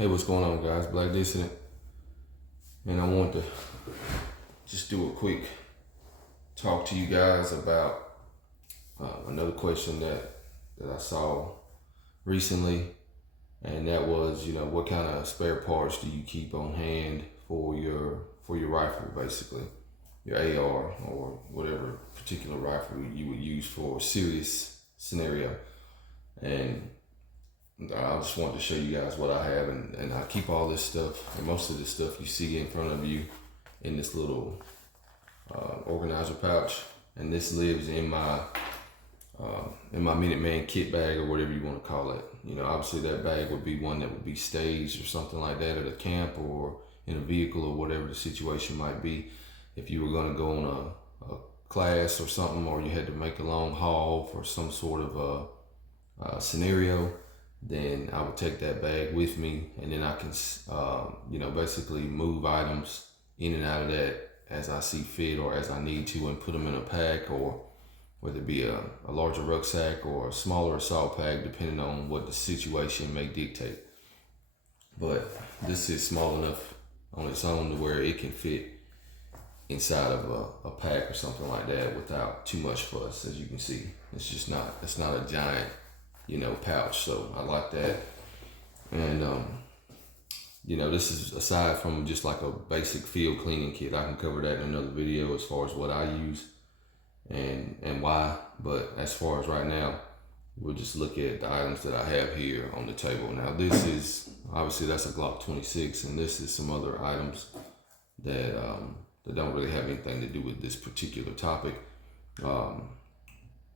Hey, what's going on, guys? Black Dissident, and I want to just do a quick talk to you guys about another question that I saw recently, and that was, what kind of spare parts do you keep on hand for your rifle, basically, your AR or whatever particular rifle you would use for a serious scenario, and I just wanted to show you guys what I have, and I keep all this stuff, and most of this stuff you see in front of you in this little organizer pouch, and this lives in my Minuteman kit bag, or whatever you want to call it. Obviously that bag would be one that would be staged or something like that at a camp or in a vehicle or whatever the situation might be. If you were going to go on a class or something, or you had to make a long haul for some sort of a scenario, then I would take that bag with me, and then I can, basically move items in and out of that as I see fit or as I need to, and put them in a pack, or whether it be a larger rucksack or a smaller assault pack, depending on what the situation may dictate. But this is small enough on its own to where it can fit inside of a pack or something like that without too much fuss. As you can see, it's not a giant pouch, so I like that. And this is aside from just like a basic field cleaning kit. I can cover that in another video as far as what I use and why, but as far as right now, we'll just look at the items that I have here on the table. Now this is, obviously that's a Glock 26, and this is some other items that don't really have anything to do with this particular topic. One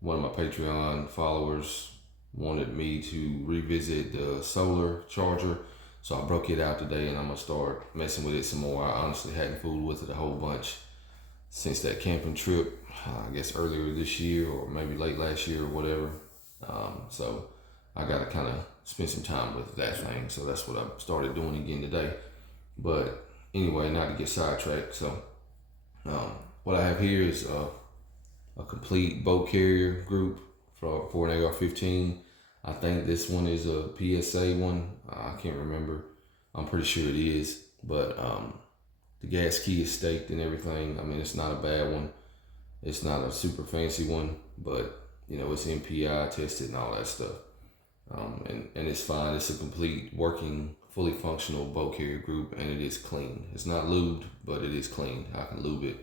of my Patreon followers wanted me to revisit the solar charger, so I broke it out today, and I'm gonna start messing with it some more. I honestly hadn't fooled with it a whole bunch since that camping trip, I guess earlier this year or maybe late last year or whatever. So I gotta kind of spend some time with that thing, so that's what I started doing again today. But anyway, not to get sidetracked, so what I have here is a complete boat carrier group for an AR-15. I think this one is a PSA one. I can't remember. I'm pretty sure it is, but the gas key is staked and everything. I mean, it's not a bad one. It's not a super fancy one, but it's MPI tested and all that stuff. And it's fine. It's a complete working, fully functional boat carrier group, and it is clean. It's not lubed, but it is clean. I can lube it,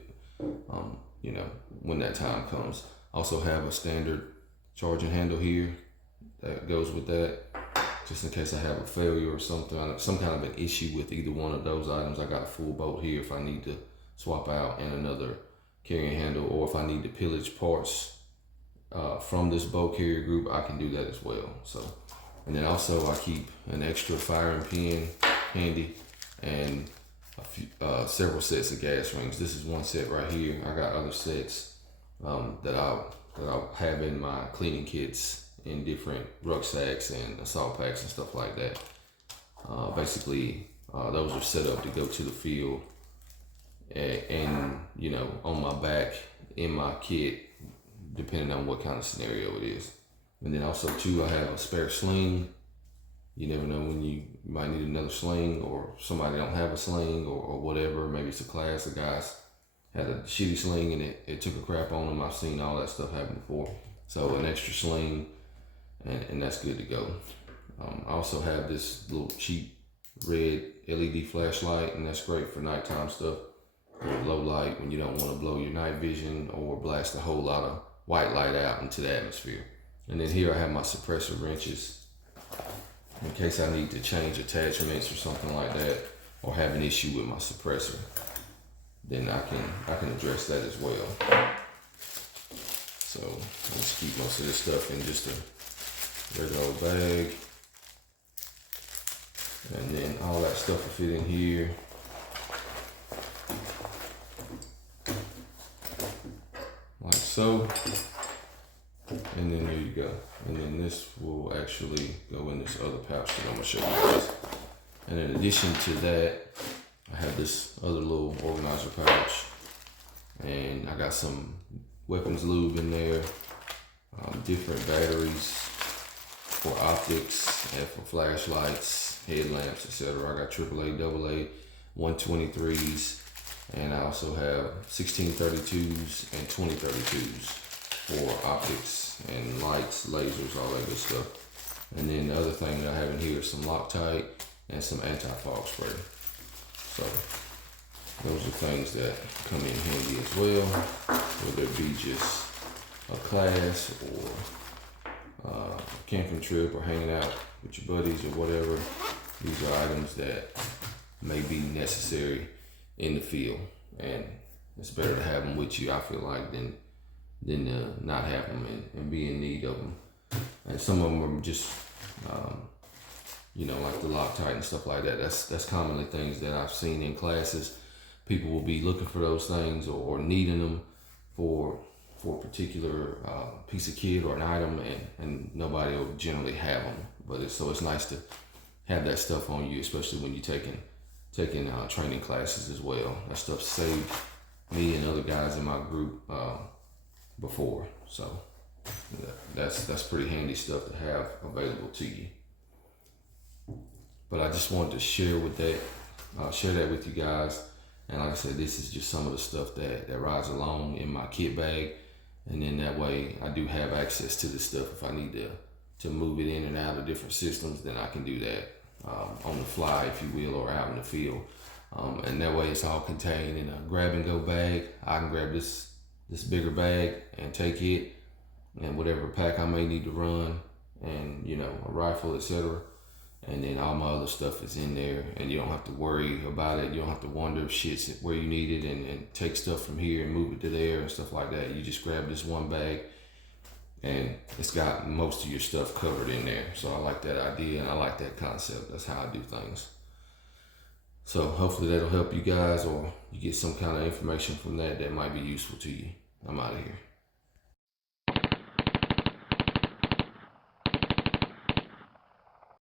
when that time comes. Also have a standard charging handle here that goes with that, just in case I have a failure or something, some kind of an issue with either one of those items. I got a full boat here if I need to swap out, and another carrying handle, or if I need to pillage parts from this boat carrier group, I can do that as well. So, and then also I keep an extra firing pin handy, and several sets of gas rings. This is one set right here. I got other sets that I'll have in my cleaning kits in different rucksacks and assault packs and stuff like that. Basically, those are set up to go to the field and on my back in my kit, depending on what kind of scenario it is. And then also too, I have a spare sling. You never know when you might need another sling, or somebody don't have a sling, or whatever. Maybe it's a class of guys had a shitty sling and it took a crap on them. I've seen all that stuff happen before. So an extra sling, and that's good to go. I also have this little cheap red LED flashlight, and that's great for nighttime stuff, or low light when you don't want to blow your night vision or blast a whole lot of white light out into the atmosphere. And then here I have my suppressor wrenches in case I need to change attachments or something like that, or have an issue with my suppressor. Then I can address that as well. So let's keep most of this stuff in just a regular old bag, and then all that stuff will fit in here. Like so. And then there you go. And then this will actually go in this other pouch that I'm gonna show you guys. And in addition to that, I have this other little organizer pouch, and I got some weapons lube in there, different batteries for optics and for flashlights, headlamps, etc. I got AAA, AA, 123s, and I also have 1632s and 2032s for optics and lights, lasers, all that good stuff. And then the other thing that I have in here is some Loctite and some anti-fog spray. So those are things that come in handy as well, whether it be just a class or a camping trip or hanging out with your buddies or whatever. These are items that may be necessary in the field, and it's better to have them with you, I feel like, than not have them and be in need of them. And some of them are just, like the Loctite and stuff like that. That's commonly things that I've seen in classes. People will be looking for those things or needing them for a particular piece of kit or an item, and nobody will generally have them. But it's nice to have that stuff on you, especially when you're taking training classes as well. That stuff saved me and other guys in my group before. So that's pretty handy stuff to have available to you. But I just wanted to share that with you guys. And like I said, this is just some of the stuff that rides along in my kit bag. And then that way I do have access to this stuff. If I need to move it in and out of different systems, then I can do that on the fly, if you will, or out in the field. And that way it's all contained in a grab and go bag. I can grab this bigger bag and take it and whatever pack I may need to run, and a rifle, etc. And then all my other stuff is in there, and you don't have to worry about it. You don't have to wonder if shit's where you need it and take stuff from here and move it to there and stuff like that. You just grab this one bag and it's got most of your stuff covered in there. So I like that idea and I like that concept. That's how I do things. So hopefully that'll help you guys, or you get some kind of information from that might be useful to you. I'm out of here.